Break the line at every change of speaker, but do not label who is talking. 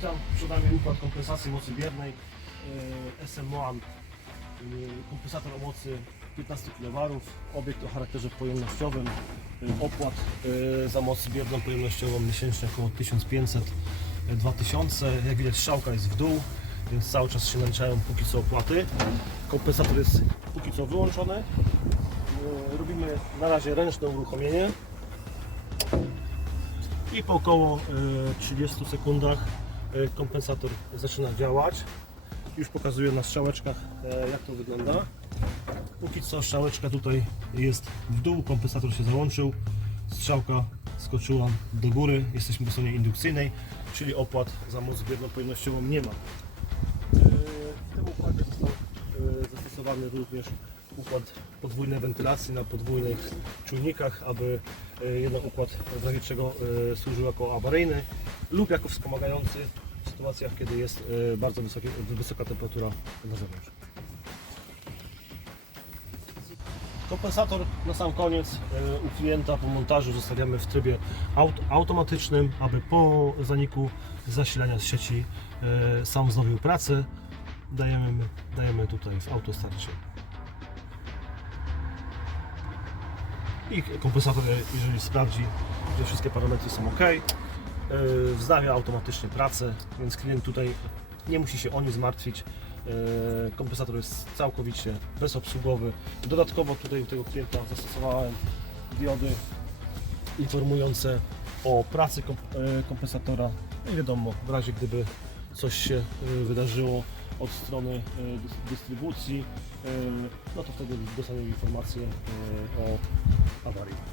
Witam, przed nami układ kompensacji mocy biernej e, SM1 e, kompensator o mocy 15 kW, obiekt o charakterze pojemnościowym, e, opłat e, za moc bierną pojemnościową miesięcznie około 1500-2000, jak widać strzałka jest w dół, więc cały czas się naliczają póki co opłaty. Kompensator jest póki co wyłączony. Robimy na razie ręczne uruchomienie i po około e, 30 sekundach kompensator zaczyna działać. Już pokazuję na strzałeczkach e, jak to wygląda. Póki co strzałeczka tutaj jest w dół, kompensator się załączył, strzałka skoczyła do góry, jesteśmy po stronie indukcyjnej, czyli opłat za moc bierną pojemnościową nie ma. E, W tym układzie został e, zastosowany również układ podwójnej wentylacji na podwójnych czujnikach, aby e, jeden układ w e, służył jako awaryjny lub jako wspomagający w sytuacjach, kiedy jest e, bardzo wysokie, wysoka temperatura na zewnątrz. Kompensator na sam koniec u klienta po montażu zostawiamy w trybie aut automatycznym, aby po zaniku zasilania z sieci sam wznowił pracę. Dajemy, dajemy tutaj w autostarcie. I kompensator, jeżeli sprawdzi, że wszystkie parametry są ok, e, wznawia automatycznie pracę, więc klient tutaj nie musi się o nic martwić. E, Kompensator jest całkowicie bezobsługowy. Dodatkowo tutaj u tego klienta zastosowałem diody informujące o pracy e, kompensatora. No i wiadomo, w razie gdyby coś się wydarzyło od strony dys- dystrybucji, no to wtedy dostaniemy informację e, o awarii.